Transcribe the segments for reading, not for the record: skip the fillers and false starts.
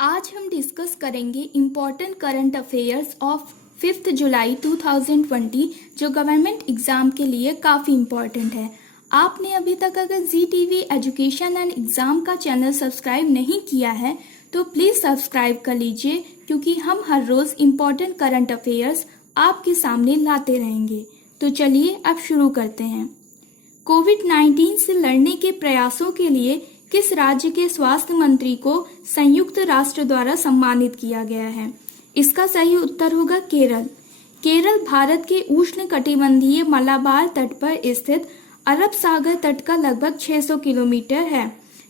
आज हम डिस्कस करेंगे इम्पोर्टेंट करंट अफेयर्स ऑफ 5 जुलाई 2020 जो गवर्नमेंट एग्जाम के लिए काफ़ी इम्पोर्टेंट है। आपने अभी तक अगर जी टीवी एजुकेशन एंड एग्ज़ाम का चैनल सब्सक्राइब नहीं किया है तो प्लीज़ सब्सक्राइब कर लीजिए, क्योंकि हम हर रोज़ इम्पोर्टेंट करंट अफेयर्स आपके सामने लाते रहेंगे। तो चलिए अब शुरू करते हैं। कोविड-19 से लड़ने के प्रयासों के लिए किस राज्य के स्वास्थ्य मंत्री को संयुक्त राष्ट्र द्वारा सम्मानित किया गया है? इसका सही उत्तर होगा केरल। केरल भारत के उष्णकटिबंधीय मलाबार तट पर स्थित अरब सागर तट का लगभग 600 किलोमीटर है।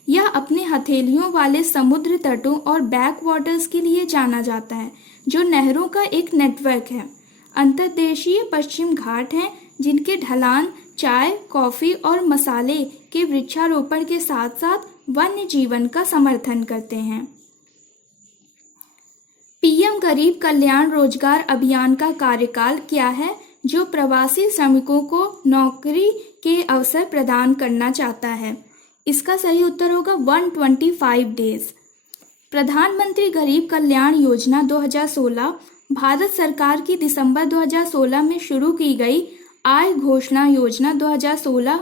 यह अपने हथेलियों वाले समुद्र तटों और बैक वाटर्स के लिए जाना जाता है, जो नहरों का एक नेटवर्क है। अंतर्देशीय पश्चिम घाट हैं, जिनके ढलान चाय, कॉफी और मसाले के वृक्षारोपण के साथ साथ वन्य जीवन का समर्थन करते हैं। पीएम गरीब कल्याण रोजगार अभियान का कार्यकाल क्या है, जो प्रवासी श्रमिकों को नौकरी के अवसर प्रदान करना चाहता है? इसका सही उत्तर होगा 125 डेज। प्रधानमंत्री गरीब कल्याण योजना 2016 भारत सरकार की दिसंबर 2016 में शुरू की गई आय घोषणा योजना 2016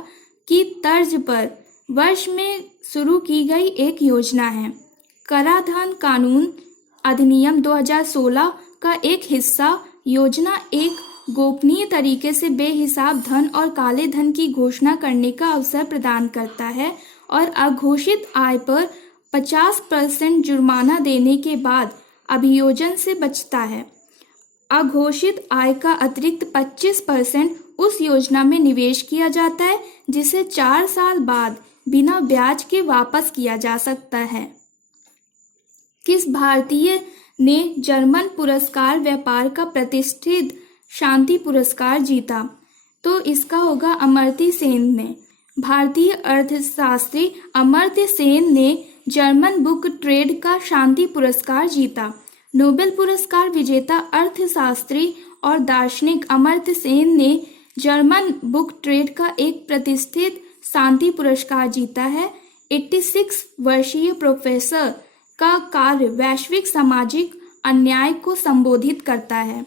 की तर्ज पर वर्ष में शुरू की गई एक योजना है। कराधान कानून अधिनियम 2016 का एक हिस्सा योजना एक गोपनीय तरीके से बेहिसाब धन और काले धन की घोषणा करने का अवसर प्रदान करता है और अघोषित आय पर 50% जुर्माना देने के बाद अभियोजन से बचता है। अघोषित आय का अतिरिक्त 25% उस योजना में निवेश किया जाता है, जिसे 4 साल बाद बिना ब्याज के वापस किया जा सकता है। किस भारतीय ने जर्मन पुरस्कार व्यापार का प्रतिष्ठित शांति पुरस्कार जीता? तो इसका होगा अमर्त्य सेन ने। भारतीय अर्थशास्त्री अमर्त्य सेन ने जर्मन बुक ट्रेड का शांति पुरस्कार जीता। नोबेल पुरस्कार विजेता अर्थशास्त्री और दार्शनिक अमर्त्य सेन ने जर्मन बुक ट्रेड का एक प्रतिष्ठित शांति पुरस्कार जीता है। 86 वर्षीय प्रोफेसर का कार्य वैश्विक सामाजिक अन्याय को संबोधित करता है।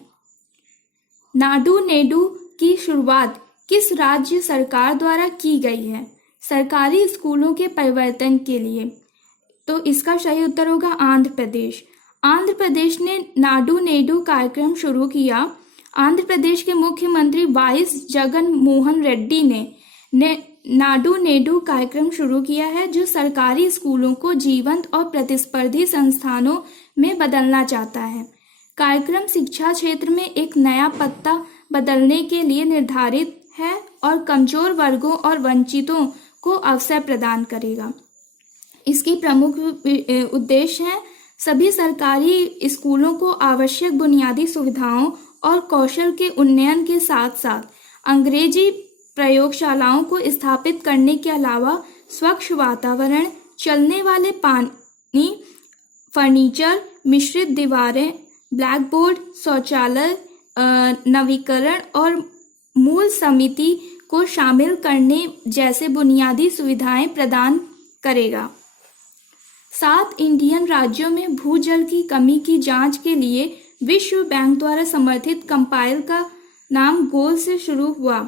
नाडू नेडू की शुरुआत किस राज्य सरकार द्वारा की गई है? सरकारी स्कूलों के परिवर्तन के लिए। तो इसका सही उत्तर होगा आंध्र प्रदेश। आंध्र प्रदेश ने नाडू नेडू कार्यक्रम शुरू किया। आंध्र प्रदेश के मुख्यमंत्री वाईएस जगन मोहन रेड्डी ने नाडू नेडू कार्यक्रम शुरू किया है, जो सरकारी स्कूलों को जीवंत और प्रतिस्पर्धी संस्थानों में बदलना चाहता है। कार्यक्रम शिक्षा क्षेत्र में एक नया पत्ता बदलने के लिए निर्धारित है और कमजोर वर्गों और वंचितों को अवसर प्रदान करेगा। इसकी प्रमुख उद्देश्य है सभी सरकारी स्कूलों को आवश्यक बुनियादी सुविधाओं और कौशल के उन्नयन के साथ साथ अंग्रेजी प्रयोगशालाओं को स्थापित करने के अलावा स्वच्छ वातावरण, चलने वाले पानी, फर्नीचर, मिश्रित दीवारें, ब्लैक बोर्ड, शौचालय, नवीकरण और मूल समिति को शामिल करने जैसे बुनियादी सुविधाएं प्रदान करेगा। 7 इंडियन राज्यों में भूजल की कमी की जांच के लिए विश्व बैंक द्वारा समर्थित कंपाइल का नाम गोल से शुरू हुआ।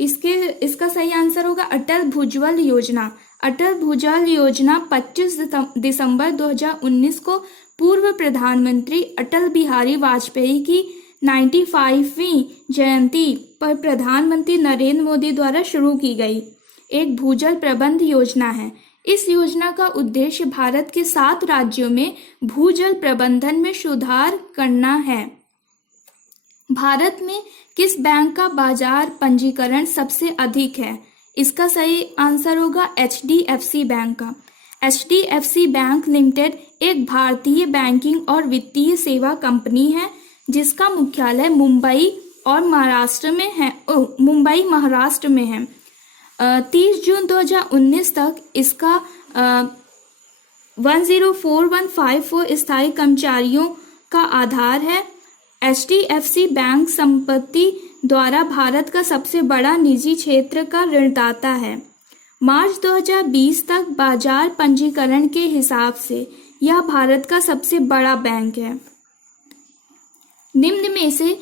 इसका सही आंसर होगा अटल भूजल योजना। अटल भूजल योजना 25 दिसंबर 2019 को पूर्व प्रधानमंत्री अटल बिहारी वाजपेयी की 95वीं जयंती पर प्रधानमंत्री नरेंद्र मोदी द्वारा शुरू की गई एक भूजल प्रबंध योजना है। इस योजना का उद्देश्य भारत के 7 राज्यों में भूजल प्रबंधन में सुधार करना है। भारत में किस बैंक का बाजार पंजीकरण सबसे अधिक है? इसका सही आंसर होगा HDFC बैंक का। HDFC बैंक लिमिटेड एक भारतीय बैंकिंग और वित्तीय सेवा कंपनी है, जिसका मुख्यालय मुंबई महाराष्ट्र में है। 30 जून 2019 तक इसका 104154 स्थायी कर्मचारियों का आधार है। HDFC बैंक संपत्ति द्वारा भारत का सबसे बड़ा निजी क्षेत्र का ऋणदाता है। मार्च 2020 तक बाजार पंजीकरण के हिसाब से यह भारत का सबसे बड़ा बैंक है। निम्न में से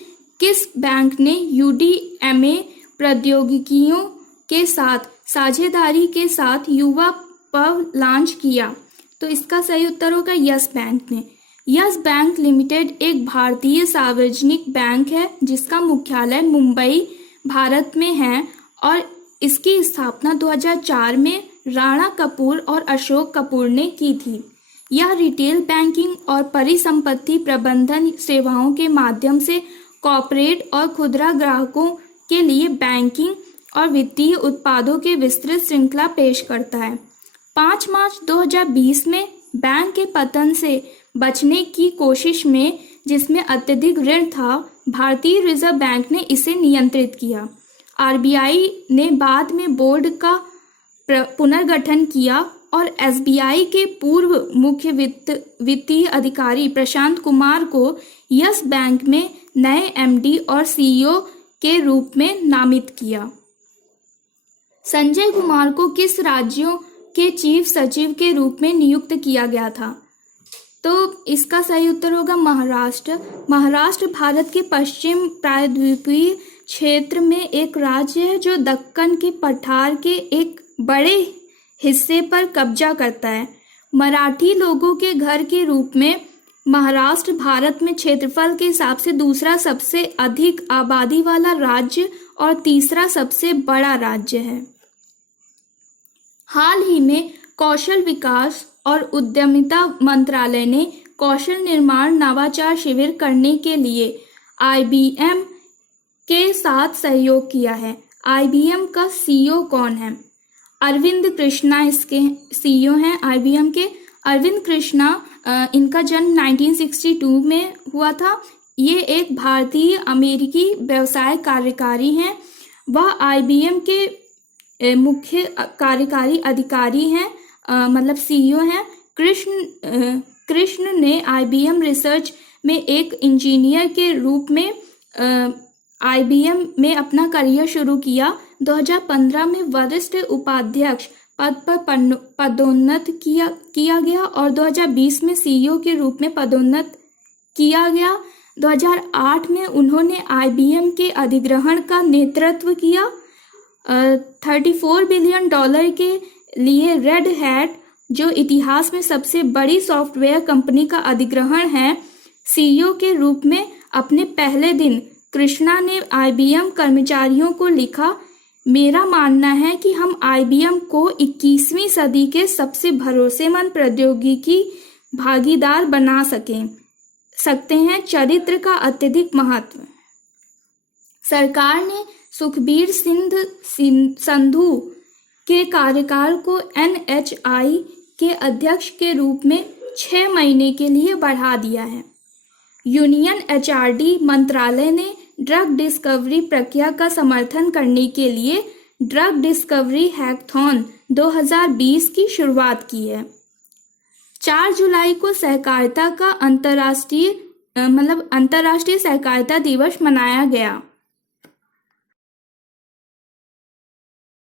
किस बैंक ने यूडीएमए प्रौद्योगिकियों के साथ साझेदारी के साथ युवा पर्व लॉन्च किया? तो इसका सही उत्तर होगा यस बैंक ने। यस बैंक लिमिटेड एक भारतीय सार्वजनिक बैंक है जिसका मुख्यालय मुंबई, भारत में है और इसकी स्थापना 2004 में राणा कपूर और अशोक कपूर ने की थी। यह रिटेल बैंकिंग और परिसंपत्ति प्रबंधन सेवाओं के माध्यम से कॉर्पोरेट और खुदरा ग्राहकों के लिए बैंकिंग और वित्तीय उत्पादों के विस्तृत श्रृंखला पेश करता है। 5 मार्च 2020 में बैंक के पतन से बचने की कोशिश में, जिसमें अत्यधिक ऋण था, भारतीय रिजर्व बैंक ने इसे नियंत्रित किया। आरबीआई ने बाद में बोर्ड का पुनर्गठन किया और एसबीआई के पूर्व मुख्य वित्तीय अधिकारी प्रशांत कुमार को यस बैंक में नए एमडी और सीईओ के रूप में नामित किया। संजय कुमार को किस राज्यों के चीफ सचिव के रूप में नियुक्त किया गया था? तो इसका सही उत्तर होगा महाराष्ट्र। महाराष्ट्र भारत के पश्चिम प्रायद्वीपीय क्षेत्र में एक राज्य है जो दक्कन के पठार के एक बड़े हिस्से पर कब्जा करता है। मराठी लोगों के घर के रूप में महाराष्ट्र भारत में क्षेत्रफल के हिसाब से दूसरा सबसे अधिक आबादी वाला राज्य और तीसरा सबसे बड़ा राज्य है। हाल ही में कौशल विकास और उद्यमिता मंत्रालय ने कौशल निर्माण नवाचार शिविर करने के लिए आईबीएम के साथ सहयोग किया है। आईबीएम का सीईओ कौन है? अरविंद कृष्णा इसके सीईओ हैं आईबीएम के। अरविंद कृष्णा, इनका जन्म 1962 में हुआ था। ये एक भारतीय अमेरिकी व्यवसाय कार्यकारी हैं। वह आईबीएम के मुख्य कार्यकारी अधिकारी हैं, मतलब सीईओ हैं। कृष्ण ने आईबीएम रिसर्च में एक इंजीनियर के रूप में आईबीएम में अपना करियर शुरू किया। 2015 में वरिष्ठ उपाध्यक्ष पद पर पदोन्नत किया गया और 2020 में सीईओ के रूप में पदोन्नत किया गया। 2008 में उन्होंने आईबीएम के अधिग्रहण का नेतृत्व किया। $34 बिलियन के लिए रेड हैट, जो इतिहास में सबसे बड़ी सॉफ्टवेयर कंपनी का अधिग्रहण है, सीईओ के रूप में अपने पहले दिन कृष्णा ने आईबीएम कर्मचारियों को लिखा, मेरा मानना है कि हम आईबीएम को 21वीं सदी के सबसे भरोसेमंद प्रौद्योगिकी भागीदार बना सकते हैं। चरित्र का अत्यधिक महत्व। सरकार ने सुखबीर संधू के कार्यकाल को एनएचआई के अध्यक्ष के रूप में 6 महीने के लिए बढ़ा दिया है। यूनियन एचआरडी मंत्रालय ने ड्रग डिस्कवरी प्रक्रिया का समर्थन करने के लिए ड्रग डिस्कवरी हैकथॉन 2020 की शुरुआत की है। 4 जुलाई को सहकारिता का अंतर्राष्ट्रीय सहकारिता दिवस मनाया गया।